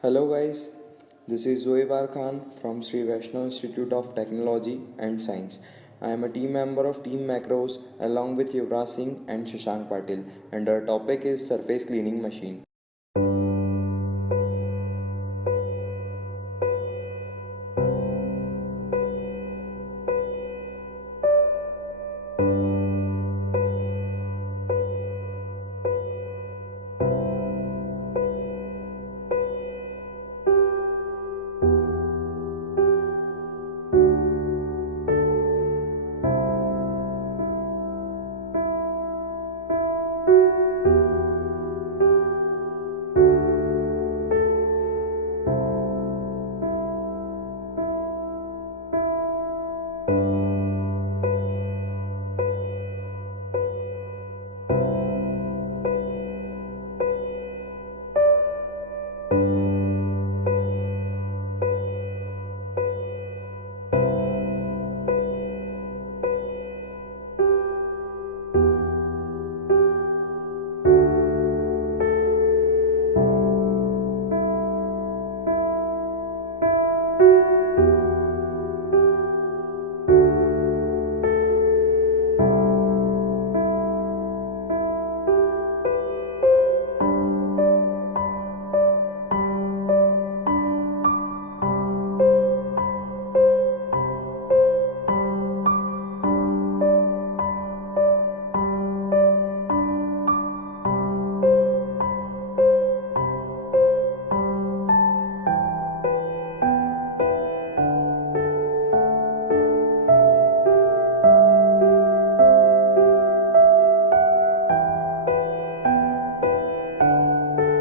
Hello guys, this is Zoebar Khan from Shri Vaishnav Institute of Technology and Science. I am a team member of Team Macros along with Yuvraj Singh and Shashank Patil, and our topic is surface cleaning machine.